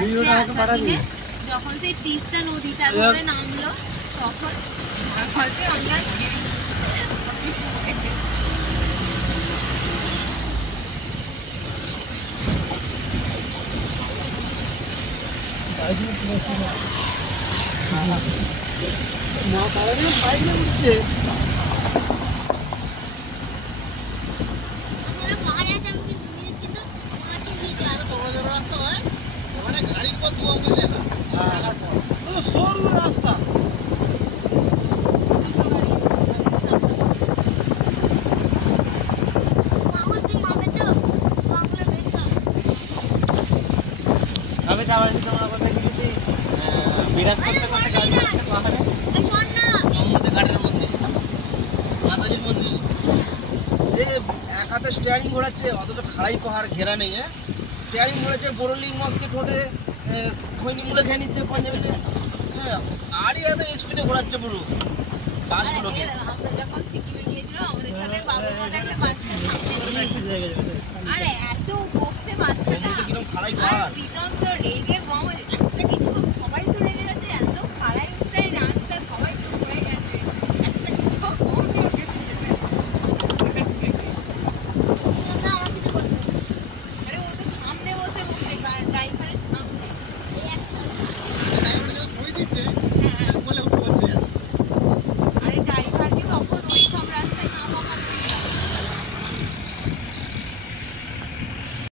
লাস্টে আসার দিনে যখন সেই তিস্তা নদীটা ধরে নামলো তখন হয়তো আমরা না তাহলে বাইক না উঠছে সরু রাস্তা আমি যাওয়ার তোমরা কোথায় গেছি বিরাজ করতে করতে গাড়ি চালাচ্ছে পাহাড়ে মধ্যে ঘাটের মধ্যে মাতাজির মন্দির সে এক হাতে স্টিয়ারিং ঘোরাচ্ছে অথচ খাড়াই পাহাড় ঘেরা নেই হ্যাঁ স্টিয়ারিং ঘোরাচ্ছে বোরলিং মাখছে ঠোঁটে খৈনি মুড়ে খেয়ে নিচ্ছে পাঞ্জাবিতে হ্যাঁ গাড়ি এত স্পিডে ঘোরাচ্ছে পুরো গাছগুলোকে যখন সিকিমে গিয়েছিলাম আমাদের সাথে বাবুর মধ্যে একটা বাচ্চা আর এত বকছে বাচ্চাটা কিরকম খাড়াই পাহাড় প্রীতম তো রেগে